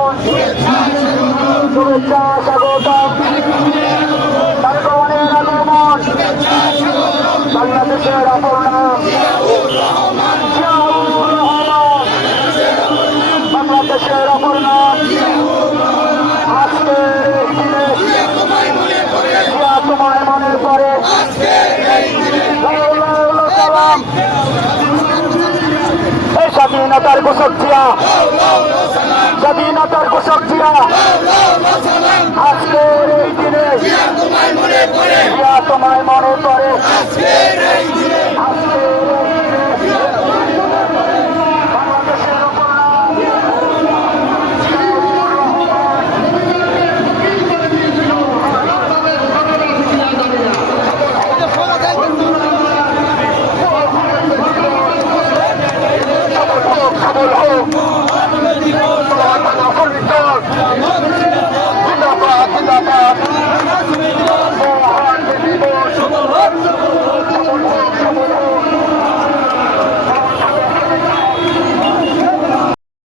আগমন, শুভেচ্ছা স্বাগতম। তারেক রহমানের আগমন, বাংলাদেশের অপর নাম জিয়াউর রহমান, বাংলাদেশের অপর নাম। আজকের এই দিনে জিয়া তোমায় মনে পড়ে, সালাম। এই স্বাধীনতার ঘোষক জিয়া, স্বাধীনতার ঘোষক জিয়া, আজকের এই দিনে জিয়া তোমায় মনে পড়ে, আজকের এই দিনে বাংলাদেশের অপর নাম সফল হোক। জিন্দাবাদ জিন্দাবাদ।